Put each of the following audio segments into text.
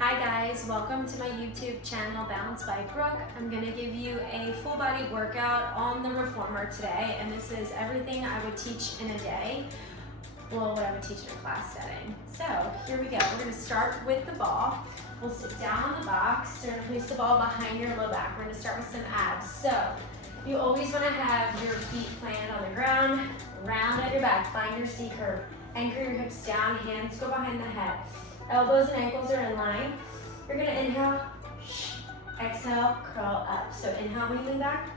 Hi guys, welcome to my YouTube channel, Balance by Brooke. I'm going to give you a full body workout on the reformer today, and this is everything I would teach in a day, well, what I would teach in a class setting. So here we go. We're going to start with the ball. We'll sit down on the box. You're going to place the ball behind your low back. We're going to start with some abs. So you always want to have your feet planted on the ground, round at your back, find your C curve. Anchor your hips down, hands go behind the head. Elbows and ankles are in line. You're gonna inhale, exhale, curl up. So inhale when you lean back,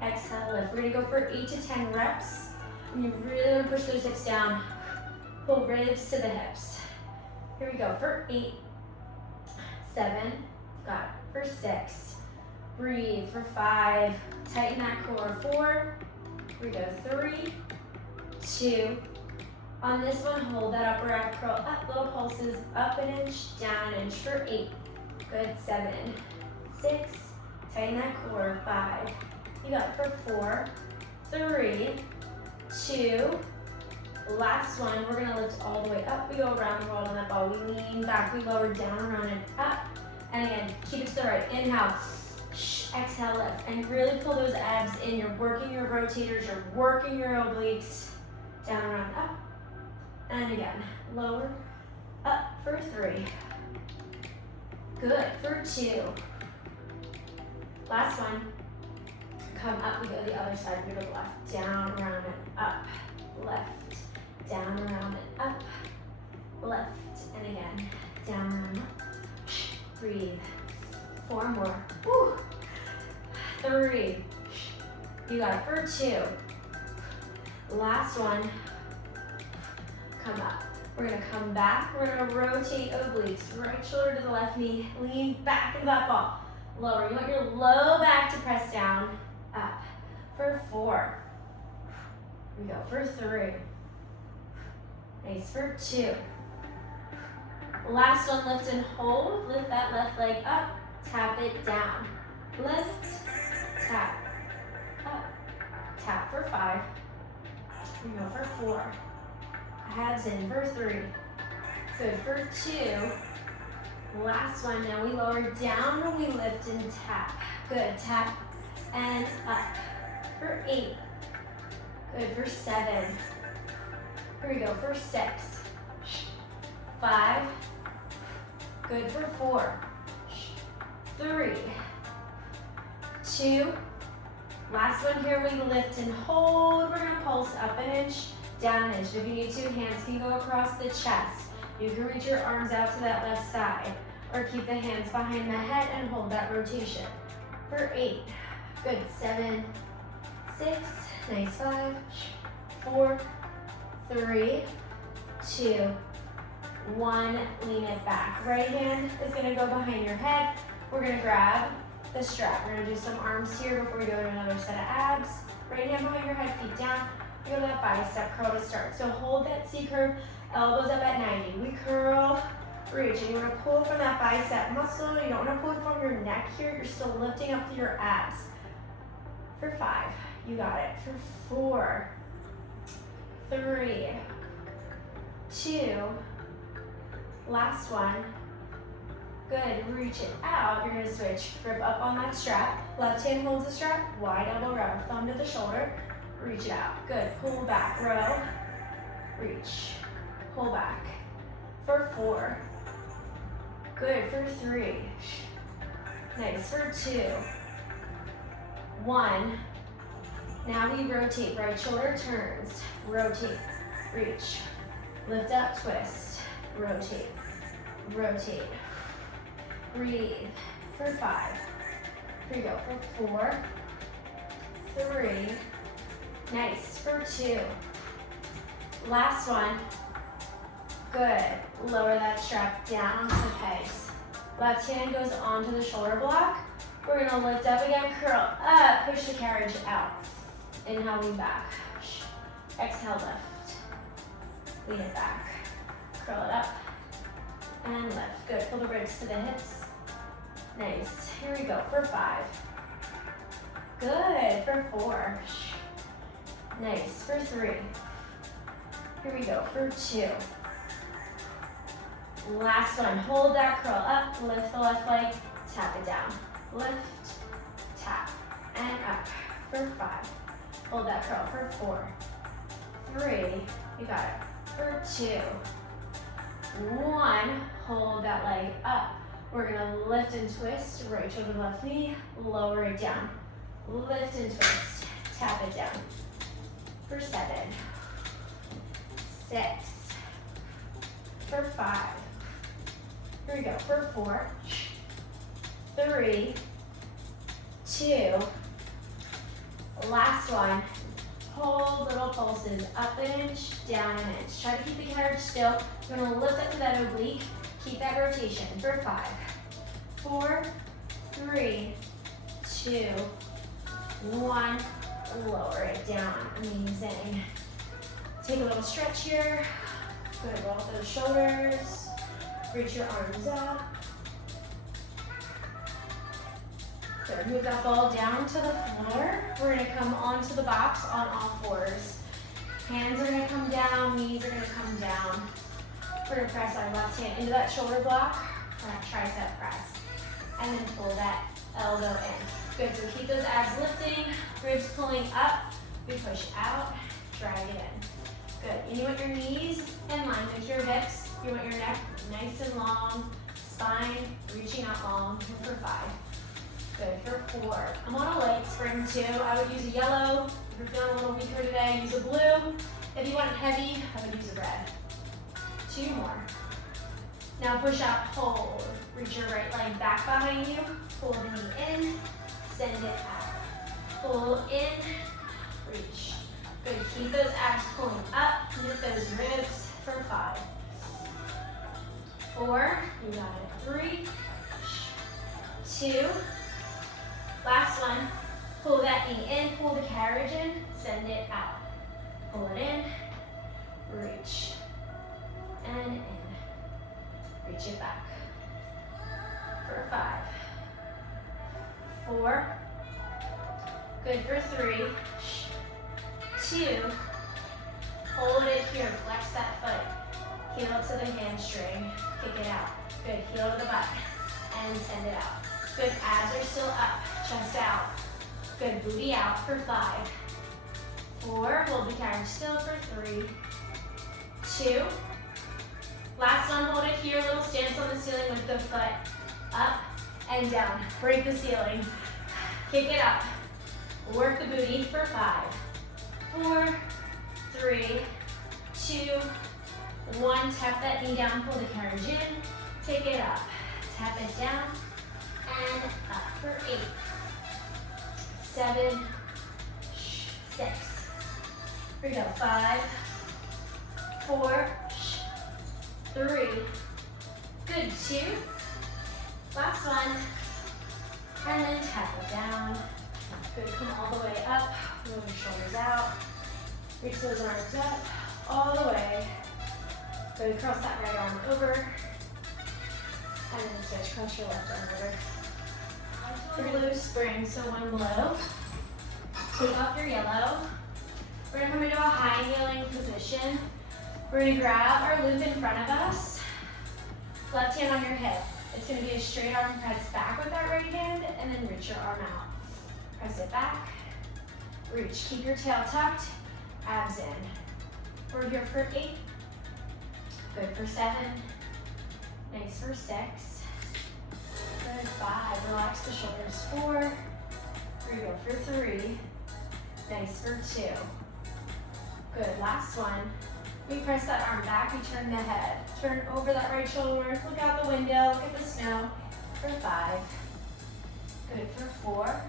exhale, lift. We're gonna go for 8 to 10 reps. And you really wanna push those hips down. Pull ribs to the hips. Here we go for 8, 7, got it, for 6. Breathe for 5, tighten that core, 4. Here we go, 3, 2. On this one, hold that upper ab curl up, little pulses, up an inch, down an inch for 8. Good, 7, 6, tighten that core, 5. You got it for 4, 3, 2. Last one, we're gonna lift all the way up. We go around the world on that ball. We lean back, we lower down, around and up. And again, keep it to the right. Inhale, exhale, lift. And really pull those abs in. You're working your rotators, you're working your obliques. Down, around, up. And again, lower, up for 3. Good, for 2. Last one. Come up, we go the other side, we go left, down, around, and up. Left, down, around, and up. Left, and again, down, around, up. Breathe. 4 more. Woo. 3. You got it for 2. Last one. Come up. We're gonna come back. We're gonna rotate obliques. Right shoulder to the left knee. Lean back into that ball. Lower. You want your low back to press down. Up. For 4. Here we go. For 3. Nice. For 2. Last one. Lift and hold. Lift that left leg up. Tap it down. Lift. Tap. Up. Tap for 5. Here we go. For 4. Abs in for 3. Good for 2. Last one. Now we lower down, we lift and tap. Good. Tap and up. For 8. Good for 7. Here we go for 6. 5. Good for 4. 3. 2. Last one here, we lift and hold. We're gonna pulse up an inch, down an inch. If you need to, hands can go across the chest. You can reach your arms out to that left side, or keep the hands behind the head and hold that rotation. For 8, good, 7, 6, nice, 5, 4, 3, 2, 1, lean it back. Right hand is gonna go behind your head. We're gonna grab the strap. We're gonna do some arms here before we go to another set of abs. Right hand behind your head, feet down. Feel that bicep curl to start. So hold that C curve, elbows up at 90. We curl, reach, and you want to pull from that bicep muscle. You don't want to pull from your neck here. You're still lifting up through your abs. For 5, you got it. For 4, 3, 2, last one. Good, reach it out. You're gonna switch, grip up on that strap. Left hand holds the strap, wide elbow round, thumb to the shoulder. Reach it out. Good. Pull back. Row. Reach. Pull back. For 4. Good. For 3. Nice. For 2. 1. Now we rotate. Right shoulder turns. Rotate. Reach. Lift up. Twist. Rotate. Rotate. Breathe. For 5. Here we go. For 4. 3. Nice, for 2. Last one. Good. Lower that strap down onto the pegs. Left hand goes onto the shoulder block. We're gonna lift up again, curl up, push the carriage out. Inhale, lean back. Exhale, lift. Lean it back. Curl it up and lift. Good, pull the ribs to the hips. Nice, here we go for 5. Good, for 4. Nice, for 3. Here we go, for 2. Last one, hold that curl up, lift the left leg, tap it down. Lift, tap, and up for 5. Hold that curl for 4, 3, you got it, for 2, 1, hold that leg up. We're gonna lift and twist, right shoulder, left knee, lower it down. Lift and twist, tap it down. For 7, 6, for 5, here we go, for 4, 3, 2, last one. Hold little pulses, up an inch, down an inch. Try to keep the carriage still. You're gonna lift up to that oblique, keep that rotation for 5, 4, 3, 2, 1, lower it down, amazing. Take a little stretch here. Good, roll those shoulders, reach your arms up. Good, move that ball down to the floor. We're gonna come onto the box on all 4s. Hands are gonna come down, knees are gonna come down. We're gonna press our left hand into that shoulder block, for that tricep press. And then pull that elbow in. Good, so keep those abs lifting, ribs pulling up. We push out, drag it in. Good, and you want your knees in line with your hips. You want your neck nice and long, spine reaching out long. Here for 5. Good, for 4. I'm on a light spring too. I would use a yellow. If you're feeling a little weaker today, use a blue. If you want it heavy, I would use a red. 2 more. Now push out, hold. Reach your right leg back behind you. Pull the knee in, send it out. Pull in, reach. Good, keep those abs pulling up. Lift those ribs for 5. 4, you got it. 3, 2, last one. Pull that knee in, pull the carriage in, send it out. Pull it in, reach, and in. Reach it back. For 5, 4, good for 3, 2, hold it here, flex that foot, heel to the hamstring, kick it out. Good, heel to the butt, and send it out. Good, abs are still up, chest out. Good, booty out for 5, 4, hold the carriage still for 3, 2, last one, hold it here, little stance on the ceiling with the foot up and down. Break the ceiling, kick it up, work the booty for 5, 4, 3, 2, 1, tap that knee down, pull the carriage in, take it up, tap it down, and up for 8, 7, 6, here we go, 5, 4, 3, good, 2, last one, and then tap it down. Good, come all the way up, move your shoulders out, reach those arms up, all the way. Good, cross that right arm over, and then switch, cross your left arm over. Blue spring, so one blow. Take off your yellow. We're gonna come into a high kneeling position. We're gonna grab our loop in front of us. Left hand on your hip. It's gonna be a straight arm press back with that right hand, and then reach your arm out. Press it back, reach. Keep your tail tucked, abs in. We're here for 8. Good for 7. Nice for 6. Good, 5. Relax the shoulders. 4. Here we go for 3. Nice for 2. Good, last one. We press that arm back, we turn the head. Turn over that right shoulder, look out the window, look at the snow. For 5. Good, for 4.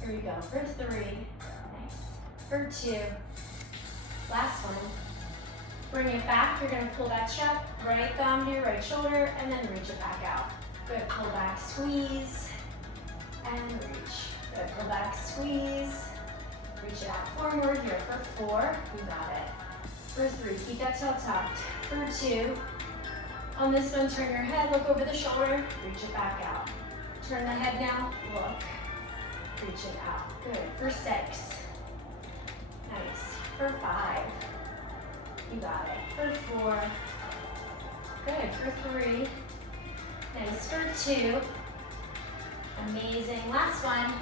Here we go, for 3. Nice. For 2. Last one. Bring it back, you're gonna pull that strap, right thumb to your right shoulder, and then reach it back out. Good, pull back, squeeze, and reach. Good, pull back, squeeze, reach it out. 4 more here, for 4, you got it. For 3, keep that tail tucked. For 2, on this one, turn your head, look over the shoulder, reach it back out. Turn the head now, look, reach it out. Good, for 6. Nice, for 5. You got it. For 4. Good, for 3. Nice, for 2. Amazing, last one.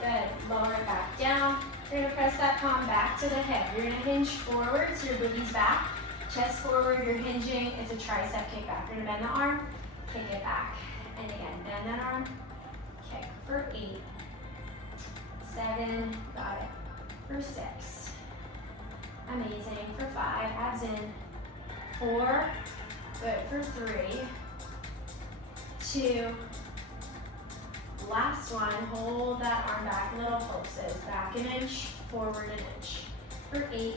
Good, lower it back down. You're gonna press that palm back to the hip. You're gonna hinge forward, so your booty's back. Chest forward, you're hinging. It's a tricep kick back. You're gonna bend the arm, kick it back. And again, bend that arm, kick for 8. 7, got it. For 6. Amazing, for 5, abs in. 4, good, for 3. 2, last one, hold that arm back, little pulses, back an inch, forward an inch. For 8,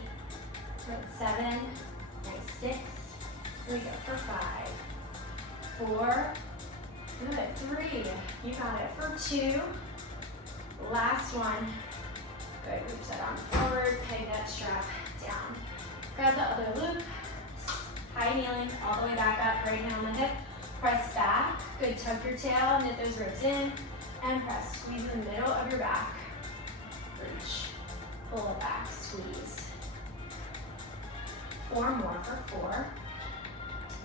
good, 7, nice, 6, here we go, for 5, 4, good, 3, you got it, for 2, last one, good, reach that arm forward, peg that strap down. Grab the other loop, high kneeling, all the way back up, right hand on the hip, press back, good, tuck your tail, knit those ribs in, and press, squeeze in the middle of your back, reach, pull it back, squeeze. 4 more for 4,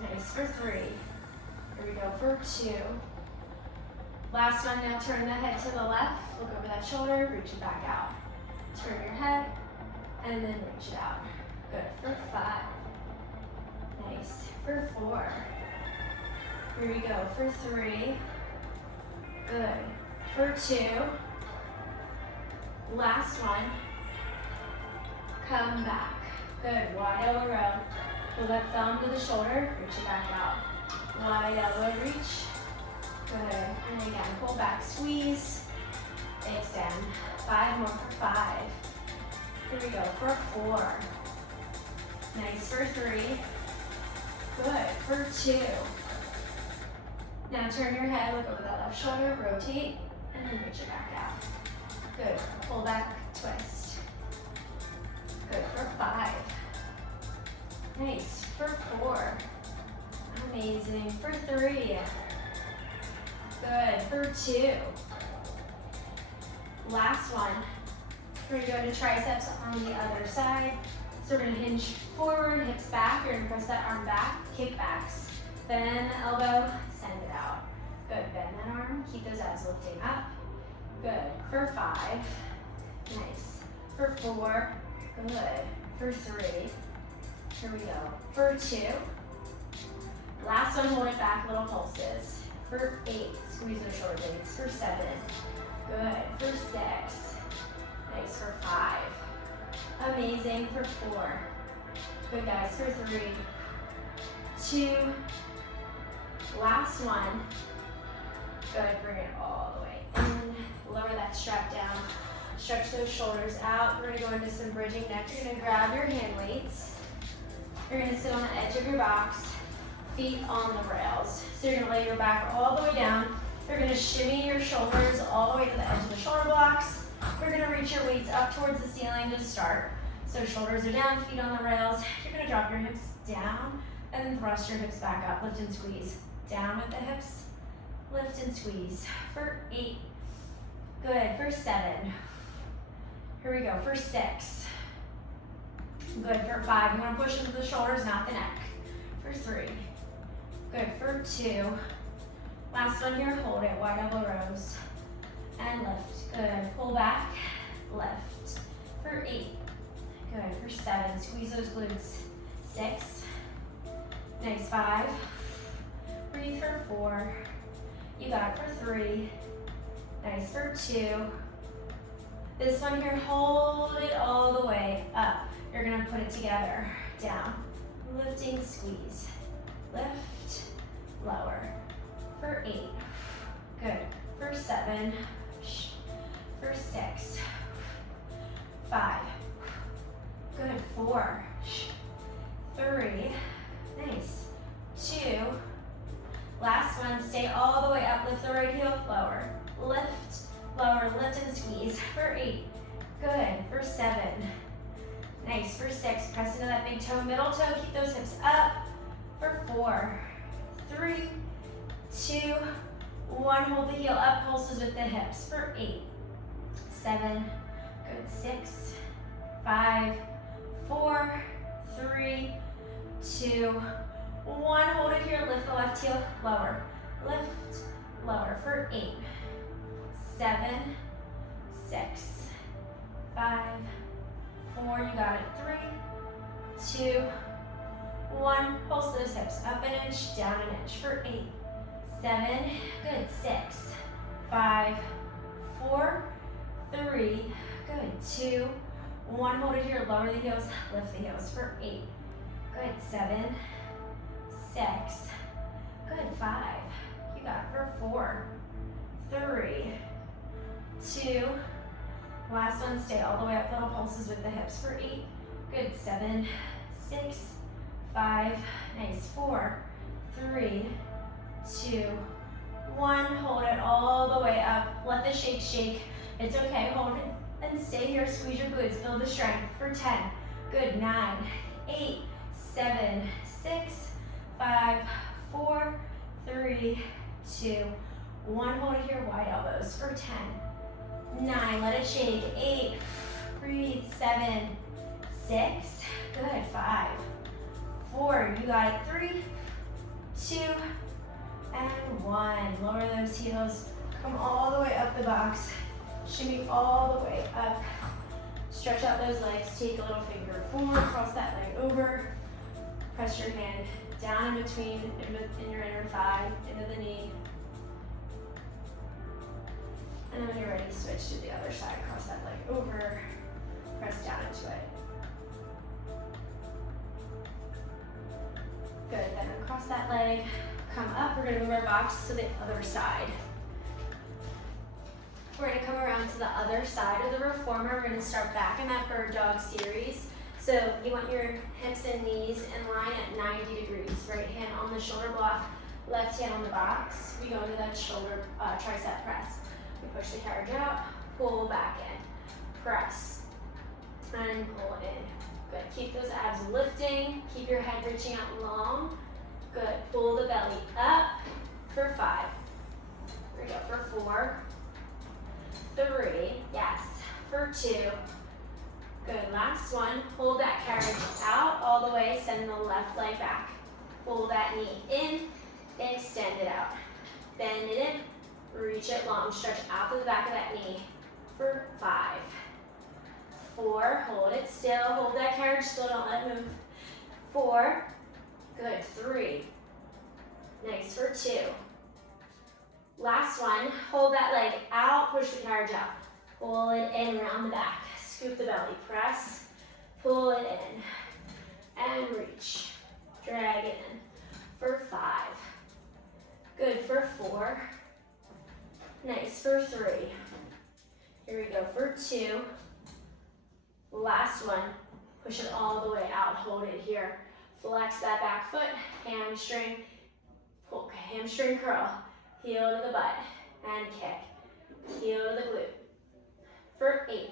nice, for 3, here we go, for 2, last one, now turn the head to the left, look over that shoulder, reach it back out, turn your head, and then reach it out, good, for 5, nice, for 4, here we go, for 3, good, for 2, last one, come back, good, wide elbow row, pull that thumb to the shoulder, reach it back out, wide elbow reach, good, and again, pull back, squeeze, extend, 5 more for 5, here we go, for 4, nice, for 3, good, for 2, now turn your head, look over that left shoulder, rotate, and then reach it back out. Good, pull back, twist. Good, for 5. Nice, for 4. Amazing, for 3. Good, for 2. Last one. We're gonna go to triceps on the other side. So we're gonna hinge forward, hips back. You're gonna press that arm back, kickbacks. Bend the elbow, send it out. Good, bend that arm, keep those abs lifting up. Good, for 5, nice. For 4, good. For 3, here we go. For 2, last one, hold it back, little pulses. For 8, squeeze those shoulder blades. For 7, good. For 6, nice. For 5, amazing. For 4, good guys. For 3, 2, last one, good, bring it all the way in, lower that strap down, stretch those shoulders out. We're gonna go into some bridging next. You're gonna grab your hand weights, you're gonna sit on the edge of your box, feet on the rails. So you're gonna lay your back all the way down, you're gonna shimmy your shoulders all the way to the edge of the shoulder blocks, you're gonna reach your weights up towards the ceiling to start. So shoulders are down, feet on the rails, you're gonna drop your hips down, and then thrust your hips back up, lift and squeeze. Down with the hips, lift and squeeze. For 8, good. For 7, here we go. For 6, good. For 5, you want to push into the shoulders, not the neck. For 3, good. For 2, last one here, hold it, wide elbow rows, and lift. Good. Pull back, lift. For 8, good. For 7, squeeze those glutes. 6, nice. 5, breathe. For 4, you got it. For 3, nice. For 2, this one here, hold it all the way up. You're gonna put it together, down, lifting, squeeze, lift, lower. For 8, good. For 7, for 6, 5, good. 4, 3, nice. 2, last one, stay all the way up, lift the right heel, lower, lift, lower, lift and squeeze. For 8, good. For 7, nice. For 6, press into that big toe, middle toe, keep those hips up. For 4, 3, 2, 1, hold the heel up, pulses with the hips. For 8, 7, good. 6, 5, 4, 3, 2, 1, hold it here, lift the left heel, lower. Lift, lower for 8, 7, 6, 5, 4, you got it, 3, 2, 1, pulse those hips, up an inch, down an inch for 8, 7, good, 6, 5, 4, 3, good, 2, 1, hold it here, lower the heels, lift the heels for 8, good, 7, 6, good, 5, you got it for 4, 3, 2, last one, stay all the way up, little pulses with the hips for 8, good, 7, 6, 5, nice, 4, 3, 2, 1, hold it all the way up, let the shake shake, it's okay, hold it and stay here, squeeze your glutes, build the strength for 10, good, 9, 8, 7, 6, 5, 4, 3, 2, 1, hold it here, wide elbows for 10, 9, let it shake, 8, breathe, 7, 6, good, 5, 4, you got it, 3, 2, and 1, lower those heels, come all the way up the box, shimmy all the way up, stretch out those legs, take a little finger forward, cross that leg over, press your hand down in between, in your inner thigh, into the knee, and then when you're ready, switch to the other side, cross that leg over, press down into it. Good, then uncross that leg, come up, we're gonna move our box to the other side. We're gonna come around to the other side of the reformer. We're gonna start back in that bird dog series. So you want your hips and knees in line at 90 degrees. Right hand on the shoulder block, left hand on the box. We go into that shoulder tricep press. We push the carriage out, pull back in, press, and pull it in. Good, keep those abs lifting, keep your head reaching out long. Good, pull the belly up for 5. Here we go for 4, 3, yes, for 2. Good, last one, hold that carriage out all the way, send the left leg back. Pull that knee in, extend it out. Bend it in, reach it long, stretch out to the back of that knee for 5. 4, hold it still, hold that carriage still, don't let it move. 4, good, 3, nice, for 2. Last one, hold that leg out, push the carriage out. Pull it in around the back, scoop the belly, press, pull it in, and reach. Drag it in for 5. Good for 4. Nice for 3. Here we go for 2. Last one, push it all the way out, hold it here. Flex that back foot, hamstring, pull, hamstring curl, heel to the butt, and kick, heel to the glute. For 8,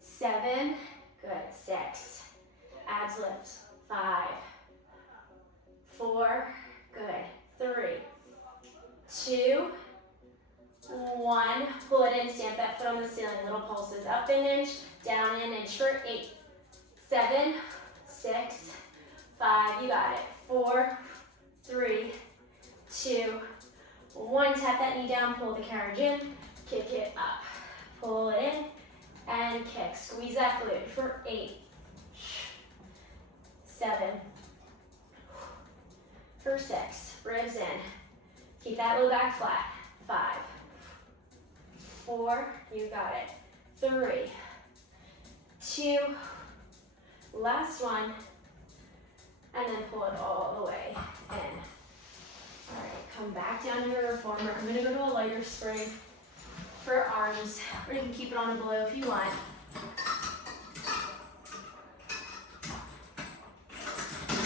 7, good, 6, abs lift, 5, 4, good, 3, 2, 1, pull it in, stamp that foot on the ceiling, little pulses, up an inch, down an inch for 8, 7, 6, 5, you got it, 4, 3, 2, 1, tap that knee down, pull the carriage in, kick it up, pull it in, and kick, squeeze that glute for 8, 7, for 6, ribs in, keep that low back flat, 5, 4, you got it, 3, 2, last one, and then pull it all the way in. All right, come back down to your reformer. I'm gonna go to a lighter spring for arms, or you can keep it on a below if you want.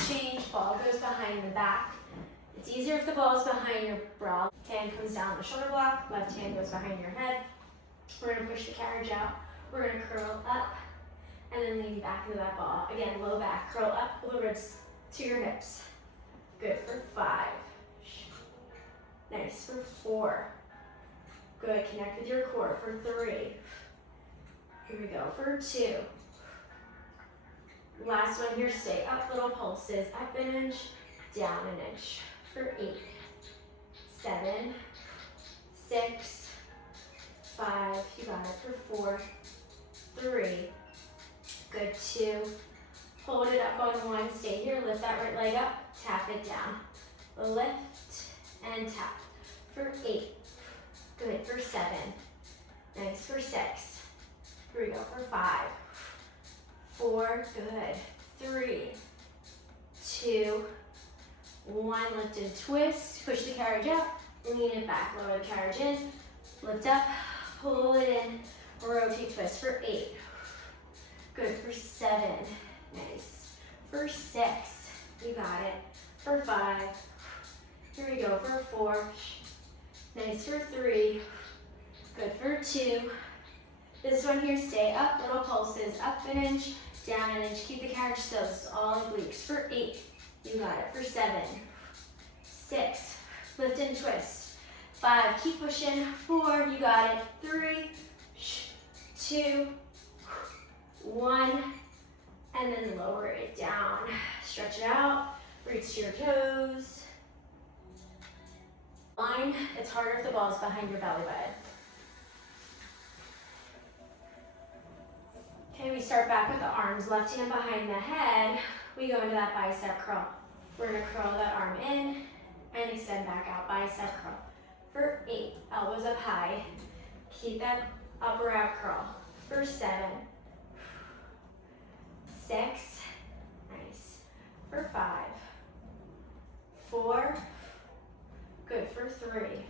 Change, ball goes behind the back. It's easier if the ball is behind your bra. Hand comes down the shoulder block, left hand goes behind your head. We're gonna push the carriage out. We're gonna curl up and then lean back into that ball. Again, low back, curl up, pull the ribs to your hips. Good for 5. Nice for 4. Good, connect with your core for 3. Here we go for 2. Last one here, stay up, little pulses, up an inch, down an inch for 8, 7, 6, 5, you got it for 4, 3, good, 2, hold it up on 1, stay here, lift that right leg up, tap it down, lift and tap for 8, good, for 7, nice, for 6, here we go, for 5, 4, good, 3, 2, 1, lift and twist, push the carriage up, lean it back, lower the carriage in, lift up, pull it in, rotate, twist for 8, good, for 7, nice, for 6, you got it, for 5, here we go, for 4, nice, for 3, good, for 2, this one here, stay up, little pulses, up an inch, down an inch, keep the carriage still, this is all obliques, for 8, you got it, for 7, 6, lift and twist, 5, keep pushing, 4, you got it, 3, 2, 1, and then lower it down, stretch it out, reach to your toes, line, it's harder if the ball is behind your belly button. Okay, we start back with the arms, left hand behind the head, we go into that bicep curl. We're gonna curl that arm in and extend back out, bicep curl. For 8, elbows up high, keep that upper ab curl. For 7, 6, nice. For 5, 4, good, for 3,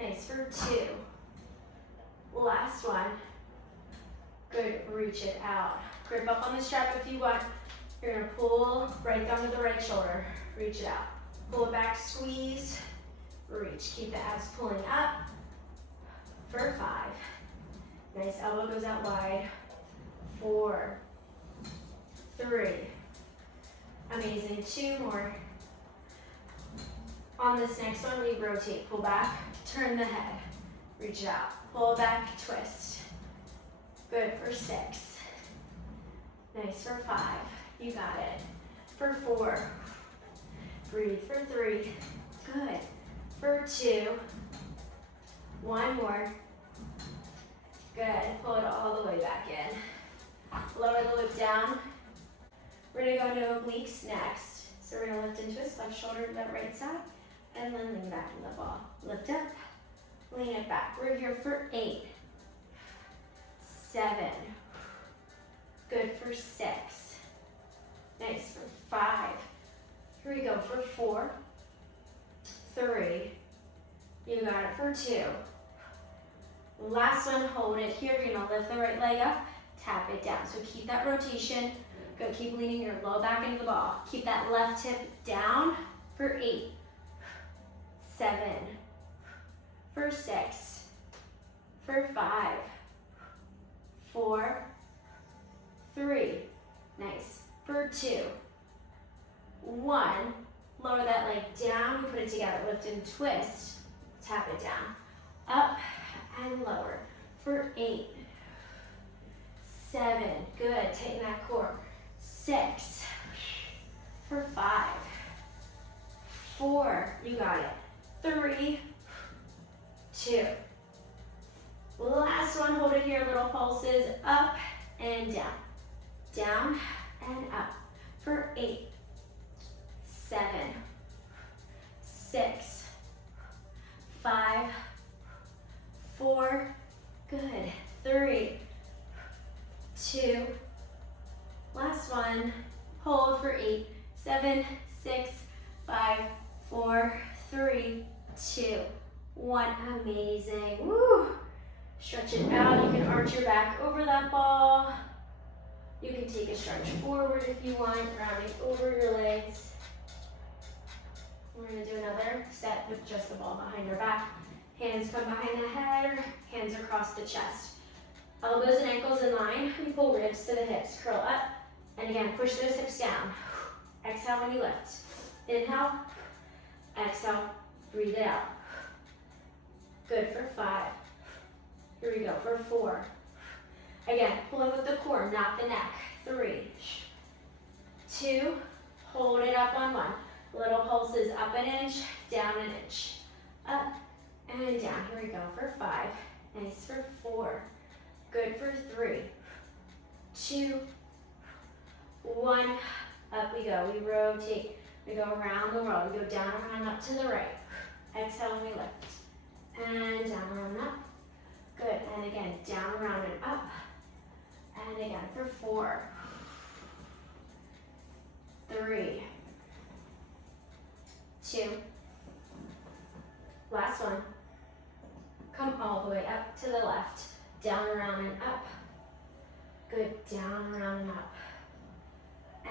nice, for 2, last one, good, reach it out. Grip up on the strap if you want. You're gonna pull right thumb to the right shoulder, reach it out. Pull it back, squeeze, reach. Keep the abs pulling up. For 5, nice, elbow goes out wide. 4, 3, amazing, 2 more. On this next one, we rotate, pull back, turn the head, reach it out, pull back, twist. Good, for 6, nice, for 5, you got it. For 4, breathe, for 3, good. For 2, 1 more, good. Pull it all the way back in. Lower the loop down. We're gonna go into obliques next. So we're gonna lift and twist, left shoulder to that right side, and then lean back in the ball. Lift up, lean it back. We're here for 8, 7, good, for 6, nice, for 5, here we go, for 4, 3, you got it, for 2, last one, hold it here, you're gonna lift the right leg up, tap it down, so keep that rotation, good, keep leaning your low back into the ball, keep that left hip down, for 8, 7, for 6, for 5, 4, 3, nice, for 2, 1, lower that leg down, we put it together, lift and twist, tap it down, up and lower, for 8, 7, good, tighten that core, 6, for 5, 4, you got it, 3, 2, last one, hold it here, little pulses, up and down and up, for 8, 7, 6, 5, 4, good, 3, 2, last one, hold for 8, 7, 6, 5, 4, 3, 2, 1, amazing, woo! Stretch it out, you can arch your back over that ball. You can take a stretch forward if you want, rounding over your legs. We're gonna do another set with just the ball behind our back. Hands come behind the head, hands across the chest. Elbows and ankles in line, we pull ribs to the hips, curl up, and again, push those hips down. Exhale when you lift. Inhale, exhale, breathe it out. Good, for 5. Here we go, for 4. Again, pulling with the core, not the neck. 3, 2, hold it up on 1. Little pulses, up an inch, down an inch. Up and down. Here we go for 5. Nice for 4. Good for 3, 2, 1. Up we go. We rotate. We go around the world. We go down, around, up to the right. Exhale and we lift. And down, around, up. Good. And again, down, around, and up. And again for 4, 3, 2. Last one. Come all the way up to the left. Down, around, and up. Good. Down, around, and up.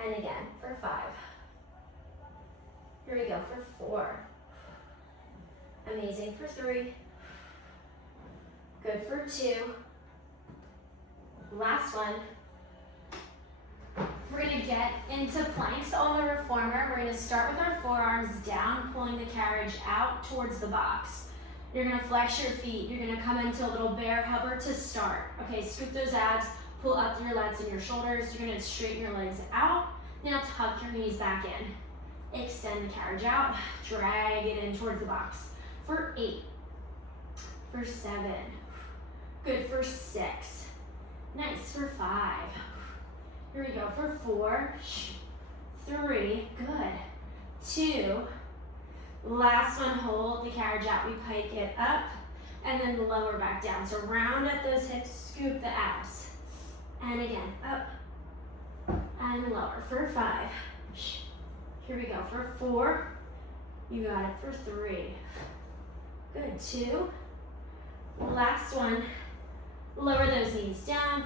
And again for 5. Here we go for 4. Amazing for 3. Good for 2. Last one. We're going to get into planks on the reformer. We're going to start with our forearms down, pulling the carriage out towards the box. You're going to flex your feet. You're going to come into a little bear hover to start. Okay, scoop those abs, pull up your lats and your shoulders. You're going to straighten your legs out. Now tuck your knees back in. Extend the carriage out. Drag it in towards the box. For 8. For 7. Good for 6. Nice for 5. Here we go for 4. 3. Good. 2. Last one, hold the carriage out. We pike it up and then lower back down. So round at those hips, scoop the abs. And again, up and lower for 5. Here we go for 4. You got it for 3. Good, 2. Last one, lower those knees down.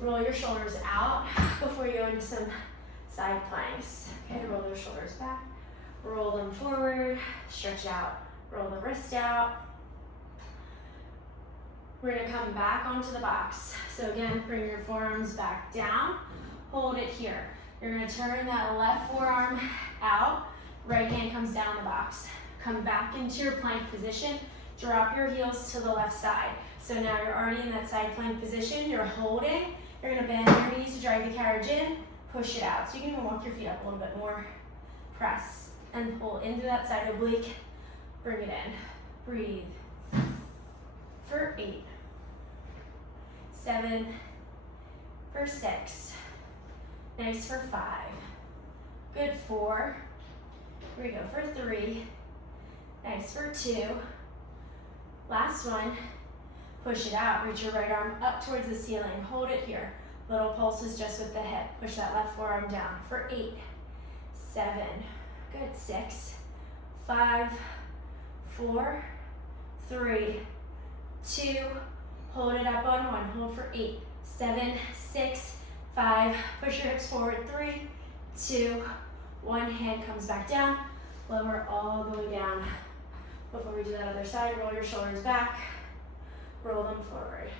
Roll your shoulders out before you go into some side planks. Okay, roll your shoulders back. Roll them forward, stretch out, roll the wrist out. We're gonna come back onto the box. So again, bring your forearms back down, hold it here. You're gonna turn that left forearm out, right hand comes down the box. Come back into your plank position, drop your heels to the left side. So now you're already in that side plank position, you're holding, you're gonna bend your knees to drag the carriage in, push it out. So you can even walk your feet up a little bit more, press. And pull into that side oblique, bring it in, breathe. For 8, 7, for 6, nice for 5, good 4, here we go for 3, nice for 2, last one, push it out, reach your right arm up towards the ceiling, hold it here, little pulses just with the hip, push that left forearm down for 8, 7, good, 6, 5, 4, 3, 2, hold it up on 1, hold for 8, 7, 6, 5, push your hips forward, 3, 2, 1, hand comes back down, lower all the way down. Before we do that other side, roll your shoulders back, roll them forward.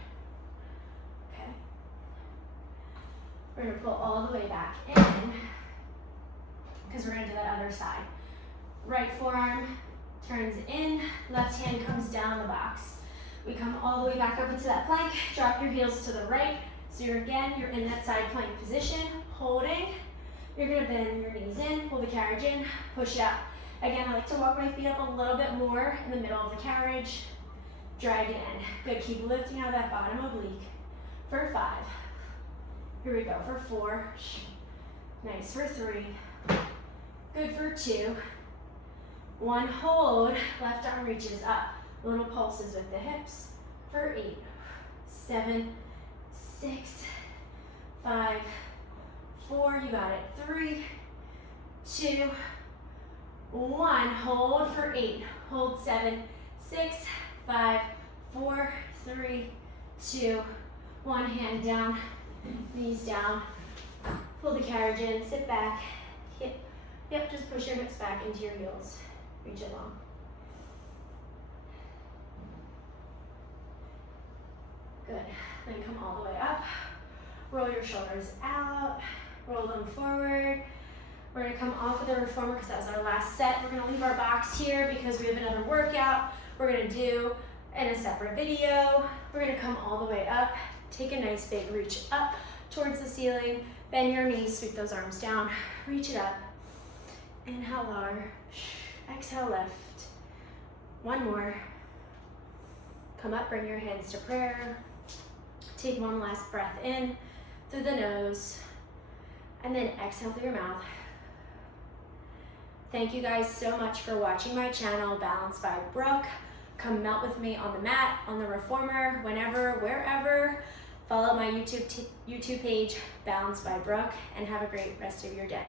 Okay. We're gonna pull all the way back in, because we're gonna do that other side. Right forearm turns in, left hand comes down the box. We come all the way back up into that plank, drop your heels to the right. So you're in that side plank position, holding. You're gonna bend your knees in, pull the carriage in, push it out. Again, I like to walk my feet up a little bit more in the middle of the carriage. Drag it in. Good, keep lifting out of that bottom oblique. For 5. Here we go for 4. Nice for 3. Good for 2. 1, hold, left arm reaches up. Little pulses with the hips. For 8, 7, 6, 5, 4, you got it. 3, 2, 1, hold for 8. Hold 7, 6, 5, 4, 3, 2, 1, hand down, knees down. Pull the carriage in, sit back. Yep, just push your hips back into your heels. Reach it long. Good. Then come all the way up. Roll your shoulders out. Roll them forward. We're gonna come off of the reformer because that was our last set. We're gonna leave our box here because we have another workout we're gonna do in a separate video. We're gonna come all the way up. Take a nice big reach up towards the ceiling. Bend your knees, sweep those arms down. Reach it up. Inhale, lower. Exhale, lift. One more. Come up, bring your hands to prayer. Take one last breath in through the nose, and then exhale through your mouth. Thank you guys so much for watching my channel, Balanced by Brooke. Come melt with me on the mat, on the reformer, whenever, wherever. Follow my YouTube page, Balanced by Brooke, and have a great rest of your day.